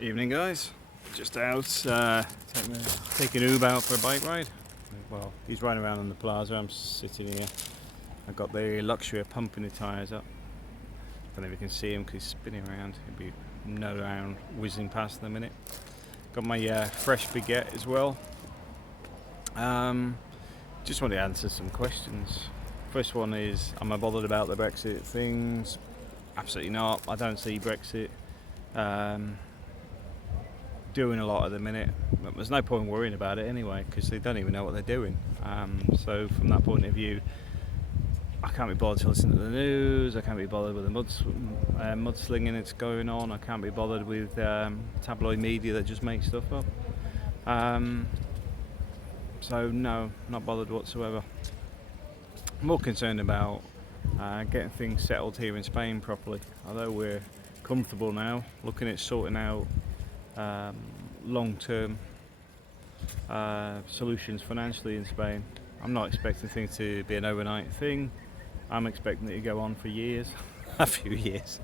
Evening, guys. Just out, taking Uber out for a bike ride. Well, he's riding around on the plaza. I'm sitting here. I've got the luxury of pumping the tyres up. Don't know if you can see him because he's spinning around. He'll be no around whizzing past in a minute. Got my fresh baguette as well. Just want to answer some questions. First one is, am I bothered about the Brexit things? Absolutely not. I don't see Brexit doing a lot at the minute. But there's no point worrying about it anyway, because they don't even know what they're doing. So from that point of view, I can't be bothered to listen to the news. I can't be bothered with the mudslinging that's going on. I can't be bothered with tabloid media that just makes stuff up. So no, not bothered whatsoever. More concerned about getting things settled here in Spain properly. Although we're comfortable now, looking at sorting out long-term solutions financially in Spain. I'm not expecting things to be an overnight thing. I'm expecting it to go on for years, a few years.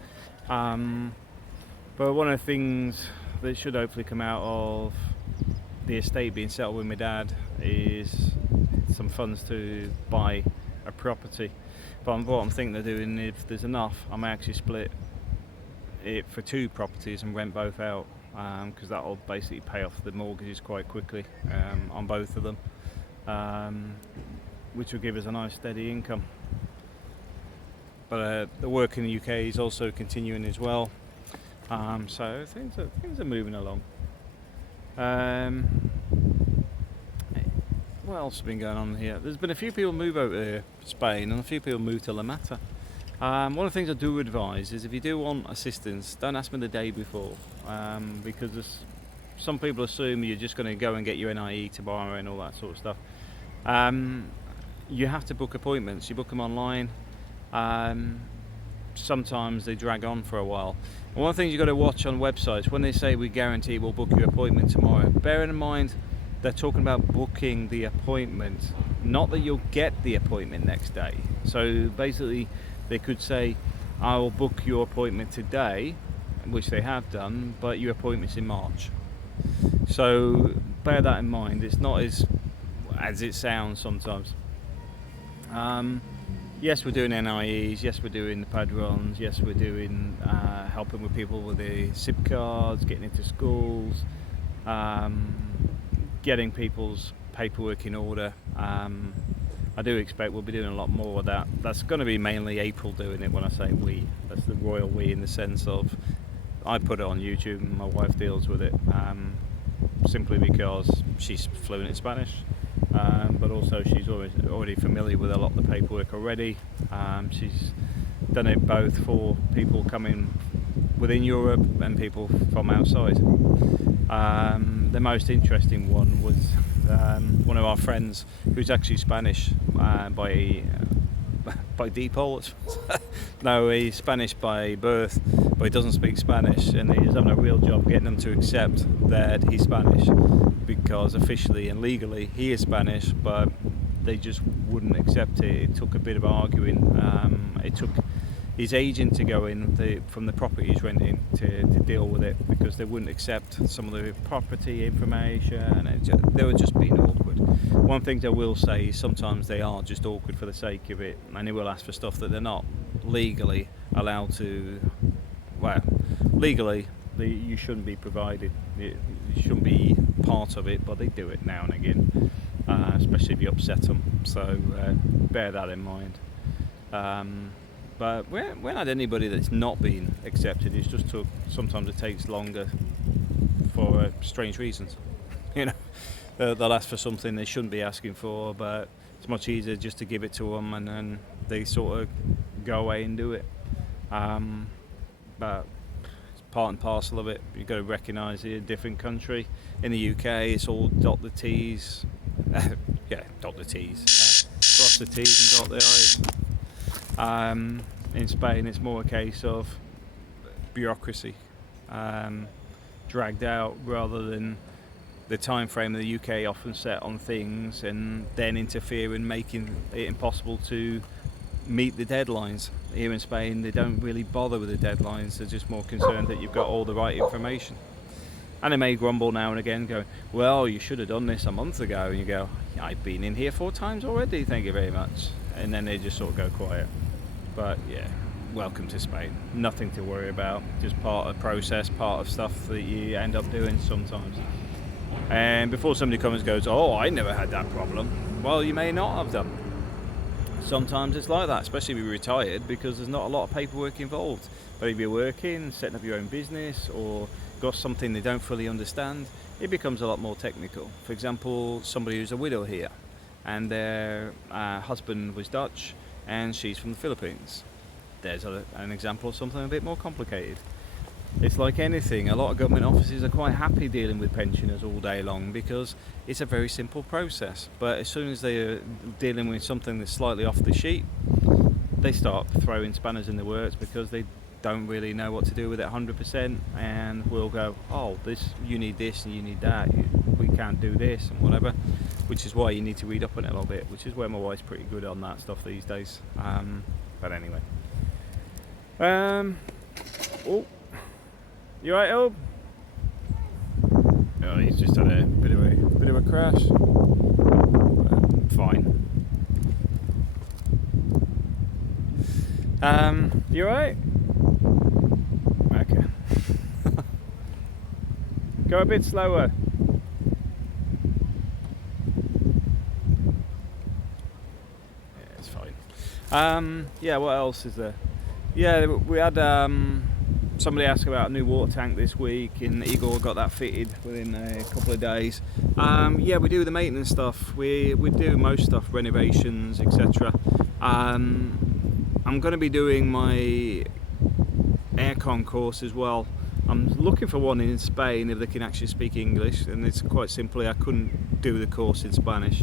But one of the things that should hopefully come out of the estate being settled with my dad is some funds to buy a property. But what I'm thinking of doing, if there's enough, I may actually split it for 2 properties and rent both out, because that'll basically pay off the mortgages quite quickly on both of them, which will give us a nice steady income. But the work in the UK is also continuing as well, so things are moving along. What else has been going on here? There's been a few people move over to Spain and a few people move to La Mata. One of the things I do advise is, if you do want assistance, don't ask me the day before, because some people assume you're just going to go and get your NIE tomorrow and all that sort of stuff. You have to book appointments. You book them online. Sometimes they drag on for a while. And one of the things you've got to watch on websites, when they say we guarantee we'll book your appointment tomorrow, bear in mind they're talking about booking the appointment, not that you'll get the appointment next day. So basically they could say, I will book your appointment today, which they have done, but your appointment's in March. So bear that in mind. It's not as it sounds sometimes. Yes, we're doing NIEs, yes, we're doing the padrons, yes, we're doing helping with people with the SIP cards, getting into schools, getting people's paperwork in order. I do expect we'll be doing a lot more of that. That's going to be mainly April doing it. When I say we, that's the royal we, in the sense of I put it on YouTube and my wife deals with it, simply because she's fluent in Spanish. But also she's already familiar with a lot of the paperwork already. She's done it both for people coming within Europe and people from outside. The most interesting one was one of our friends who's actually Spanish by default. No, he's Spanish by birth, but he doesn't speak Spanish, and he's having a real job getting them to accept that he's Spanish, because officially and legally he is Spanish, but they just wouldn't accept it. It took a bit of arguing. It took his agent to go in from the property he's renting to deal with it, because they wouldn't accept some of the property information, and they were just being awkward. One thing I will say is sometimes they are just awkward for the sake of it, and they will ask for stuff that they're not legally allowed to. Well, legally you shouldn't be provided. You shouldn't be part of it, but they do it now and again, especially if you upset them. So bear that in mind. But we haven't had anybody that's not been accepted. It's just sometimes it takes longer for strange reasons. You know, they'll ask for something they shouldn't be asking for, but it's much easier just to give it to them, and then they sort of go away and do it. But it's part and parcel of it. You've got to recognise it's a different country. In the UK, it's all dot the T's. Dot the T's. Cross the T's and dot the I's. In Spain, it's more a case of bureaucracy, dragged out, rather than the time frame the UK often set on things, and then interfere in making it impossible to meet the deadlines. Here in Spain, they don't really bother with the deadlines. They're just more concerned that you've got all the right information. And they may grumble now and again, going, well, you should have done this a month ago. And you go, I've been in here 4 times already, thank you very much. And then they just sort of go quiet. But yeah, welcome to Spain. Nothing to worry about. Just part of the process, part of stuff that you end up doing sometimes. And before somebody comes and goes, oh, I never had that problem. Well, you may not have done. Sometimes it's like that, especially if you're retired, because there's not a lot of paperwork involved. But if you're working, setting up your own business, or got something they don't fully understand, it becomes a lot more technical. For example, somebody who's a widow here, and their husband was Dutch, and she's from the Philippines. There's an example of something a bit more complicated. It's like anything, a lot of government offices are quite happy dealing with pensioners all day long because it's a very simple process. But as soon as they're dealing with something that's slightly off the sheet, they start throwing spanners in the works because they don't really know what to do with it 100%, and will go, oh, you need this and you need that, we can't do this and whatever, which is why you need to read up on it a little bit, which is where my wife's pretty good on that stuff these days. But anyway. Oh. You right, Elb? Oh, he's just had a bit of a crash. Fine. You right? Okay. Go a bit slower. Yeah, it's fine. Yeah, what else is there? Yeah, we had somebody asked about a new water tank this week, and Igor got that fitted within a couple of days. Yeah, we do the maintenance stuff. We do most stuff, renovations, etc. I'm going to be doing my aircon course as well. I'm looking for one in Spain if they can actually speak English, and it's quite simply I couldn't do the course in Spanish.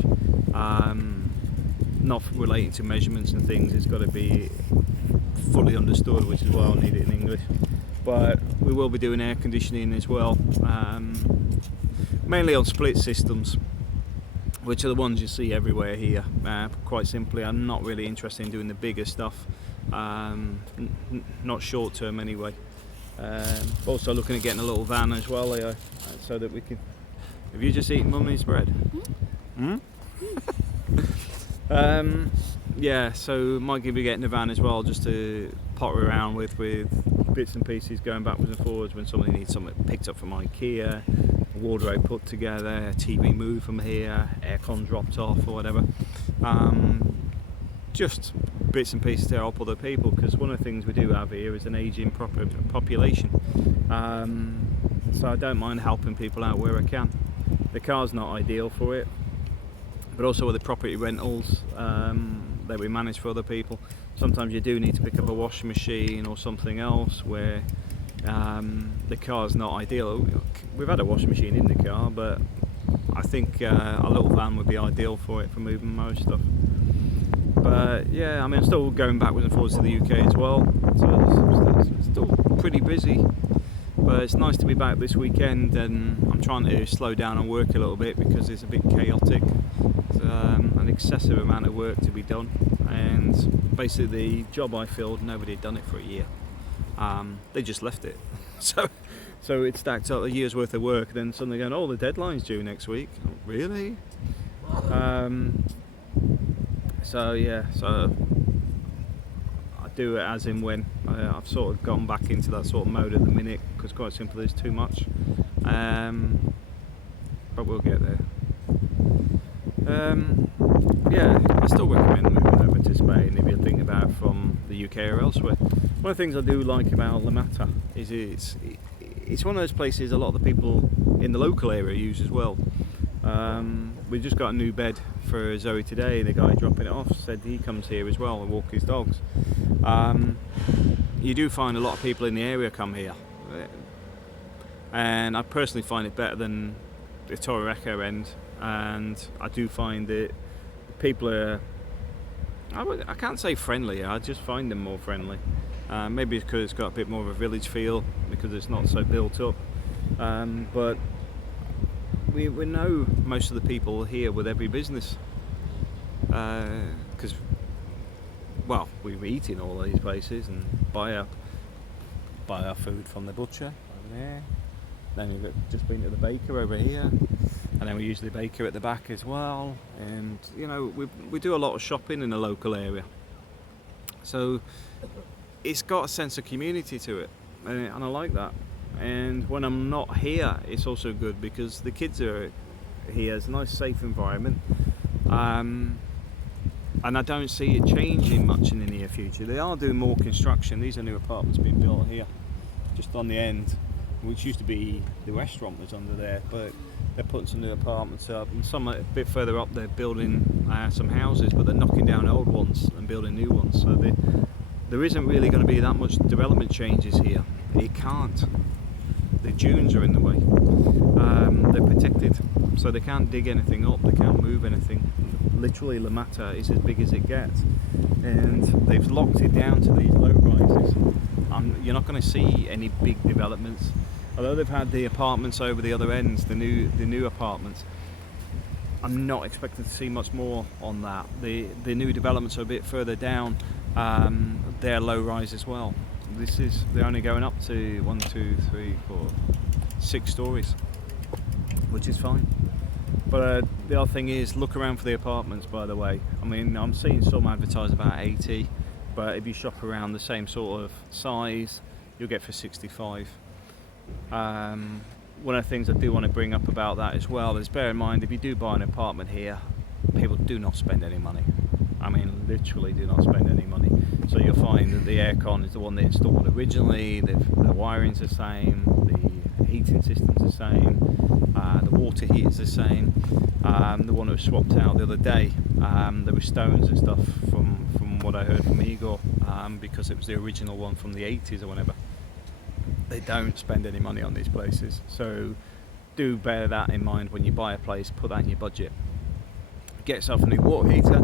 Not relating to measurements and things, it's got to be fully understood, which is why I'll need it in English. But we will be doing air conditioning as well, mainly on split systems, which are the ones you see everywhere here. Quite simply, I'm not really interested in doing the bigger stuff, not short term anyway. Also looking at getting a little van as well, so that we can... Have you just eaten Mummy's bread? Yeah, so might be getting a van as well, just to potter around with bits and pieces, going backwards and forwards when somebody needs something picked up from IKEA, a wardrobe put together, a TV moved from here, aircon dropped off or whatever. Just bits and pieces to help other people, because one of the things we do have here is an ageing population. So I don't mind helping people out where I can. The car's not ideal for it, but also with the property rentals that we manage for other people, sometimes you do need to pick up a washing machine or something else where the car's not ideal. We've had a washing machine in the car, but I think a little van would be ideal for it, for moving most stuff. But yeah, I mean, I'm still going backwards and forwards to the UK as well, so it's still pretty busy. But it's nice to be back this weekend, and I'm trying to slow down and work a little bit because it's a bit chaotic. It's an excessive amount of work to be done, and basically the job I filled, nobody had done it for a year. They just left it. So it stacked up a year's worth of work, then suddenly going, oh, the deadline's due next week. Oh, really? So yeah, so I do it as in when. I've sort of gone back into that sort of mode at the minute, because quite simply there's too much. But we'll get there. Yeah, I still recommend moving over to Spain if you're thinking about it from the UK or elsewhere. One of the things I do like about La Mata is it's one of those places a lot of the people in the local area use as well. We just got a new bed for Zoe today. The guy dropping it off said he comes here as well and walk his dogs. You do find a lot of people in the area come here, and I personally find it better than the Torrevieja end, and I do find that people are, I can't say friendly, I just find them more friendly. Maybe because it's got a bit more of a village feel, because it's not so built up, but we know most of the people here with every business, because well, we eat in all these places and buy our food from the butcher over there. Then we've just been to the baker over here, and then we usually baker at the back as well. And you know, we do a lot of shopping in the local area, so it's got a sense of community to it, and I like that. And when I'm not here, it's also good because the kids are here. It's a nice, safe environment. And I don't see it changing much in the near future. They are doing more construction. These are new apartments being built here, just on the end, which used to be the restaurant was under there, but they're putting some new apartments up, and some a bit further up they're building some houses, but they're knocking down old ones and building new ones. So there isn't really going to be that much development changes here. It can't. The dunes are in the way. They're protected, so they can't dig anything up, they can't move anything. Literally, La Mata is as big as it gets, and they've locked it down to these low rises. You're not going to see any big developments, although they've had the apartments over the other ends, the new apartments. I'm not expecting to see much more on that. The new developments are a bit further down. They're low rise as well. They're only going up to 1, 2, 3, 4, 6 stories, which is fine. But the other thing is, look around for the apartments, by the way. I mean, I'm seeing some advertised about 80, but if you shop around the same sort of size, you'll get for 65. One of the things I do want to bring up about that as well is, bear in mind, if you do buy an apartment here, people do not spend any money. I mean, literally do not spend any money. So you'll find that the aircon is the one they installed originally, the wiring's the same, the heating system's the same, the water heater's the same. The one that was swapped out the other day, there were stones and stuff from what I heard from Igor, because it was the original one from the 80s or whatever. They don't spend any money on these places, so do bear that in mind when you buy a place. Put that in your budget. Get yourself a new water heater,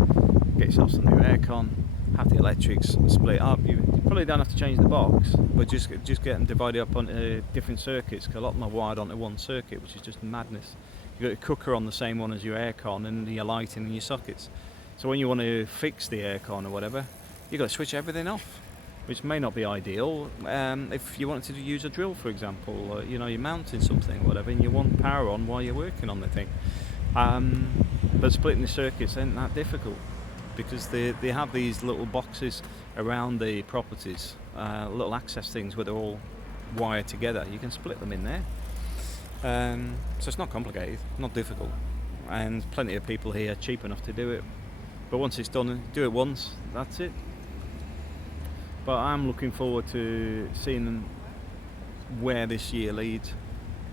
get yourself some new aircon, have the electrics split up. You probably don't have to change the box, but just get them divided up onto different circuits, because a lot of them are wired onto one circuit, which is just madness. You've got your cooker on the same one as your aircon, and your lighting and your sockets. So when you want to fix the aircon or whatever, you've got to switch everything off, which may not be ideal. If you wanted to use a drill, for example, you know, you're mounting something or whatever, and you want power on while you're working on the thing. But splitting the circuits isn't that difficult, because they have these little boxes around the properties, little access things where they're all wired together. You can split them in there. So it's not complicated, not difficult, and plenty of people here cheap enough to do it. But once it's done, do it once, that's it. But I'm looking forward to seeing where this year leads,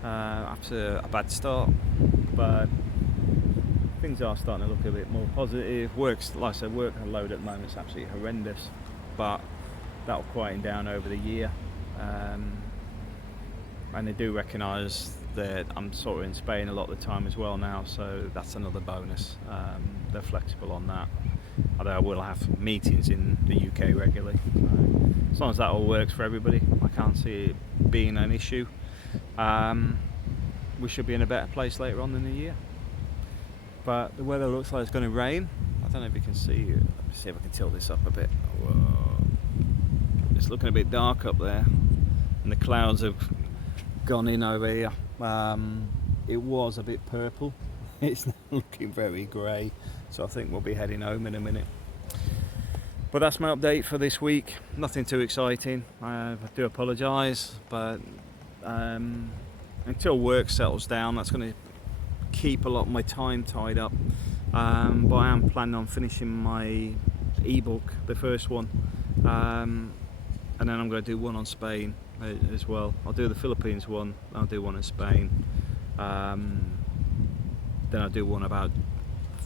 after a bad start. But things are starting to look a bit more positive. Like I said, work load at the moment is absolutely horrendous, but that'll quieten down over the year. And they do recognise that I'm sort of in Spain a lot of the time as well now, so that's another bonus. They're flexible on that, although I will have meetings in the UK regularly. As long as that all works for everybody, I can't see it being an issue. We should be in a better place later on in the year. But the weather looks like it's going to rain. I don't know if you can see. Let me see if I can tilt this up a bit. Whoa. It's looking a bit dark up there, and the clouds have gone in over here. It was a bit purple. It's now looking very grey, so I think we'll be heading home in a minute. But that's my update for this week. Nothing too exciting. I do apologise, but until work settles down, that's going to keep a lot of my time tied up. But I am planning on finishing my ebook, the first one, and then I'm going to do one on Spain as well. I'll do the Philippines one, I'll do one in Spain, then I'll do one about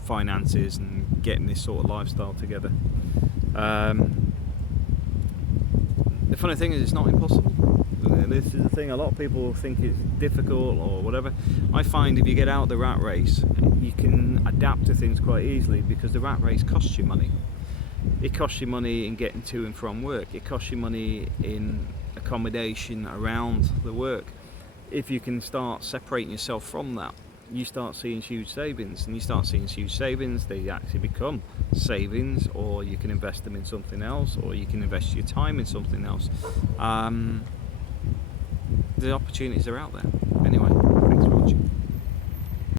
finances and getting this sort of lifestyle together. The funny thing is, it's not impossible. This is the thing, a lot of people think it's difficult or whatever. I find if you get out of the rat race, you can adapt to things quite easily, because the rat race costs you money. It costs you money in getting to and from work. It costs you money in accommodation around the work. If you can start separating yourself from that, you start seeing huge savings, and you start seeing huge savings, they actually become savings, or you can invest them in something else, or you can invest your time in something else. The opportunities are out there.